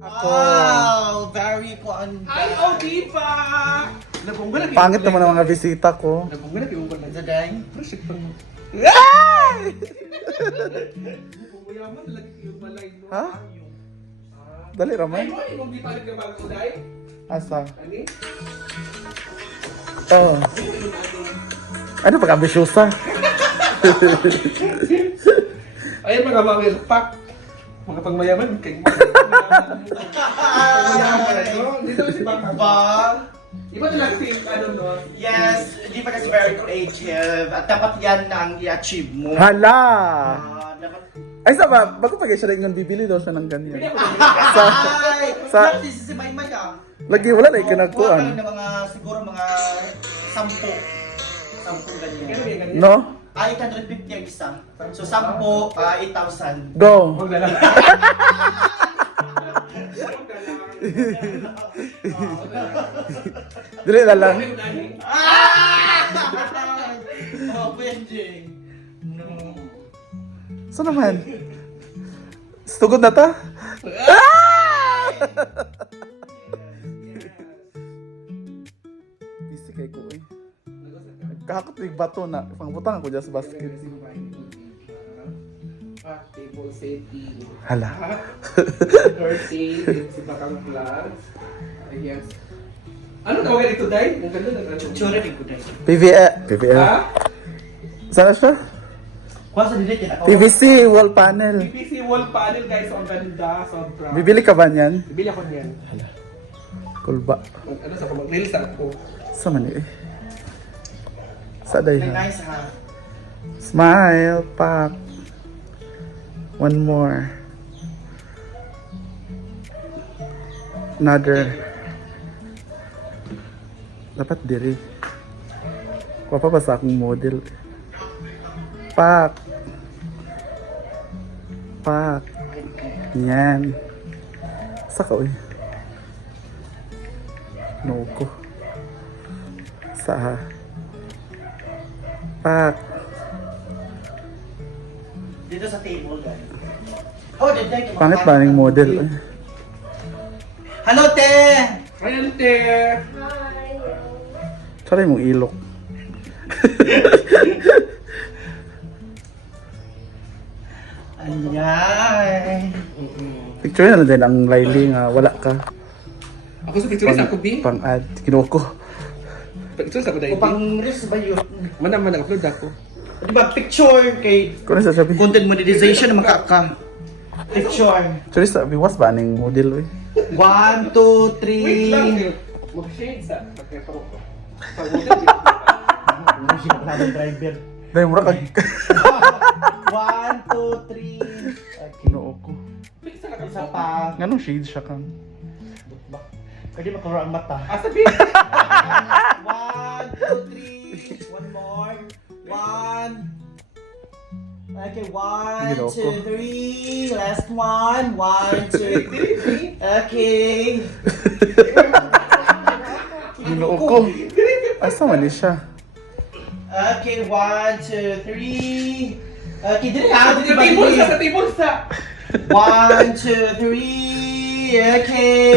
Wow! Very kuan. Hi, Odipa! Pangit naman ang mga bisita ko. Zadang. Ha? Dali raman. Asa? Oh. Ano pag-ambisyosa? Ayan mga pak. Mga pangmayaman. Pangmayaman, no? Dito si Bang Ba? Iba na lang si, ano, no? Yes, di ba kasi very creative. At dapat yan na ang i-achieve mo. Hala! Dapat... Ay, sa ba? Bago pag siya rin bibili daw siya ng ganyan. Ay! sa- Sa... Si Maymay ah. Lagi, wala na Kuha ka lang ikinagkuhan. ng mga, siguro mga 10. 10 ganyan. No? 850 ang isa. So 10, 8,000. Go! Huwag na lang. Dili na lang. Oh, pwede. Saan naman? Stugod na ta? Busy kay ko eh. Kahakot yung bato na. Pangbutang ako dyan sa basket. Table setting. Hala. Curtain, si Bakang Plus. Yes. Ano tawagan ito, Day? Ang ganda na ano. Tsura rin ko dahil. PVL. Ha? Saan na siya? Kuha sa dilit yan ako. PVC wall panel. PVC wall panel, guys. So, ang ganda. Sobra. Bibili ka ba niyan? Bibili ako niyan. Kulba. Ano sa mag-release ako. Sa mani eh. Sa day Very ha. nice ha. Smile, pak. One more. Another. Dapat diri. Kuha pa ba sa akong model? Pak. Pak. Yan. Sa ka eh. No ko. Sa ha. Pak. Dito sa table guys. Oh, dito tayo. Pangit ba yung model? Hello, te! Ayan, te. Saray mong ilok. Ayan. Picture na lang din ang Riley nga wala ka. Ako sa picture sa ako, di. Pang-add. Kinuko. Picture sa ako, Day. Upang ris ba yun? Mana upload ako. Di ba, picture kay Kung ano sasabi? content monetization na makaka. Picture. Sorry sabi, was ba ning model eh? 1, 2, Wait lang, 3. eh. Mag-shade sa. Pagkakaro ko. driver. Dahil mura kag 1, 2, 3. kinuko. Isa pa. Nganong shade siya kang? Pwede makalaro ang mata. Sabi. 1, 2, 3. One more. 1. Okay, 1, Ginoko. 2, 3. Last one. 1, 2, 3. Okay. Kinuko. Asa man ni siya? Okay, 1, 2, 3. Okay, dili ha. Dili Sa ba? table sa table sa. 1, 2, 3. Okay.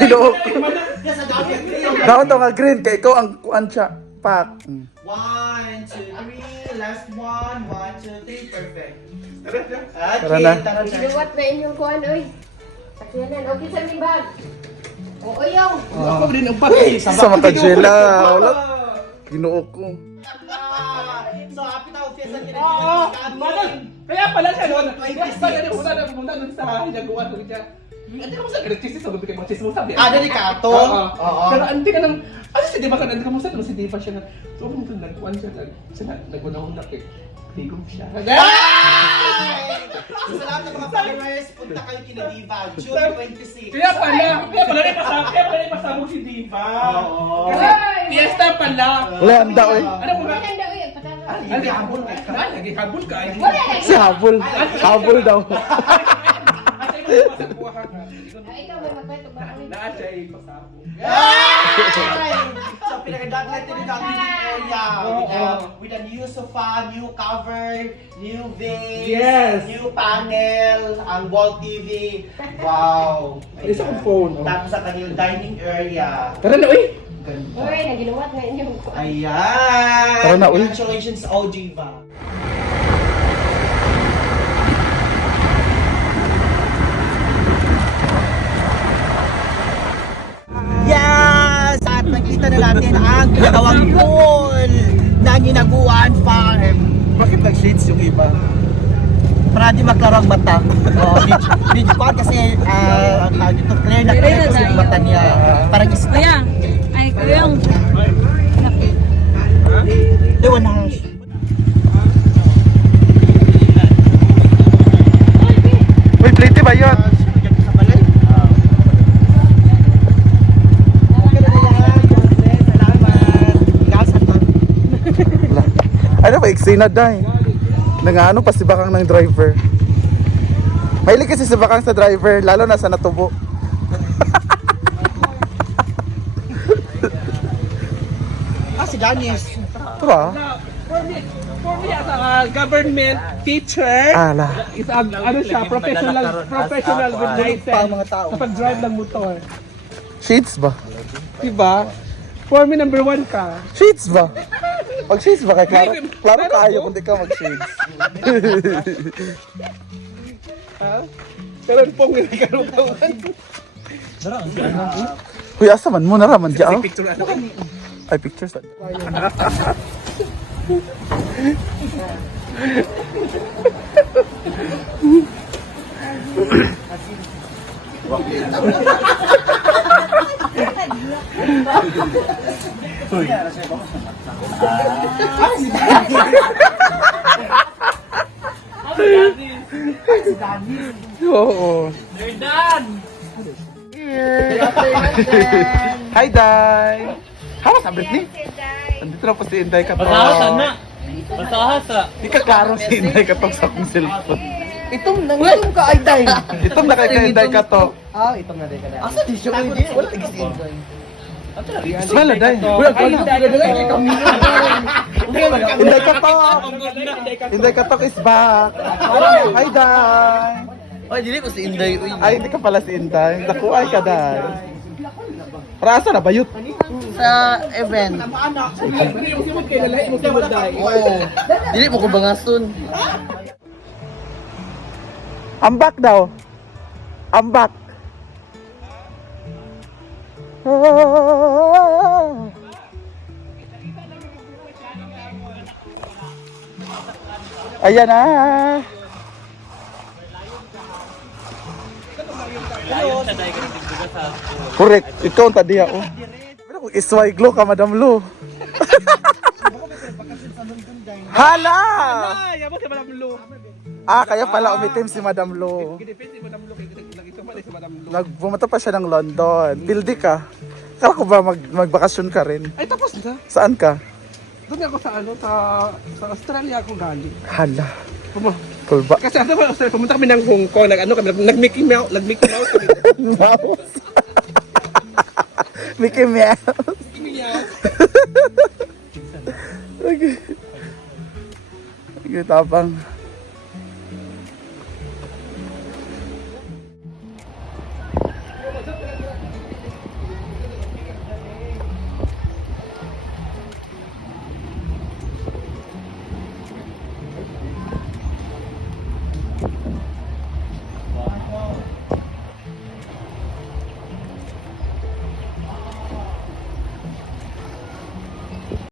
Kinuko. Yes, ang dami. Daon to nga green kay ikaw ang kuan siya. Pak. 1, 2, 3. Last one. 1, 2, 3. Perfect. Tara na. Okay, tara na. Inuwat na inyong kuhan, oy. Sakyanan, okay sa mi bag. Oo, yaw. Ako din ang pati. Sa makajela. Wala. Kinuko. So, happy na office ang Oo. Kaya pala siya noon. Ay, Kaya pumunta doon sa hinaguan ko siya. Hindi ka mo sa electricity, sabi ko mga chismo sabi. Delikato? Oo. Pero hindi ka nang, si Diva ka, hindi ka mo sa si Diva siya na, so kung nagkuhan siya, naguna-una kay, tigong siya. So, sa lahat ng mga followers, punta kayo kina Diva, June 26. Kaya pala ipasabog si Diva. Oo. Kasi, fiesta pala. Wala ang daw eh. Ano mo ba? Maganda, oy. Patara. Hindi habol ka. Lagi habol ka. Wala na. Si Habol. Habol daw. Asa yung sa buwahan ha. Ah, ikaw may magkwento ba? Oy. Naa siya ipasabog. Ay! So, pinakadagdag din ang living area. With a new sofa, new cover, new vase, Yes. new panel, ang wall TV. Wow. Isa kong phone. Oh. Tapos sa kanilang dining area. Tara na, uy! Ganda. Uy, naginuwat na inyong ko. Ayan! Tara na, uy. Congratulations, OG ba? Yes! At nakita na natin ang ginawang pool ng Ginaguan Farm. Bakit nag-shades yung iba? Para di maklaro ang mata. Medyo pa kasi ang tawag dito, clear na kasi yung mata niya. Parang isda. Kuya, ay kuyang. Dewan na hash. Uy, plate ba yun? Ano ba, eksena dahil? Nangano pa si Bakang ng driver. Mahilig kasi si Bakang sa driver, lalo na sa natubo. Si Janice. Ito ba? For me as a government teacher, Ala. is ano siya, professional with license mga tao. sa pag-drive ng motor. Shades ba? Diba? For me, number 1 ka. Shades ba? Pag shades ba kay klaro? Klaro kayo kung di ka mag-shades. Ha? Pero pong nagkaroon. Kuya, asa man mo naraman dyan? Picture ano? Ay, pictures. Oo. You're done! Hi, Day! Hawa sa Britney? Andito na po si Inday Katok. Masahasa. Di ka klaro si Inday Katok sa akong cellphone. Itong nangitong ka ay day. Itong na kay Inday Katok. Ah, itong na day ka na. Asa di siya ay day? Wala tigis enjoy. Smile na, Day. Inday Katok! Inday Katok is back! Hi, Day! Ay, dili ko si Inday. Uy. Ay, hindi ka pala si Inday. Naku, ay ka, Day. Para asa na, bayot? Sa event. Musimod kayo lalay, musimod dahil. Oo. Dili mo ko bangason. I'm back daw. I'm back. Ayan na. Correct. Ikaw ang tadiya ko. Pero kung isway glow ka, Madam Lu. Hala! Ay, yabo si Madam Lu. Ah, kaya pala umitim si Madam Lu. Gidepende si Madam Lu. Ito pa si Madam Lu. Pumunta pa siya ng London. Pildi ka. Kala ko ba magbakasyon ka rin? Ay, tapos na. Saan ka? Doon ako sa ano, sa Australia ako galing. Hala. Kulba. Kasi ano ba, Australia, pumunta kami ng Hong Kong, nag-Mickey Mouse kami. Mouse. Mickey Mouse. Okay. Okay, tapang.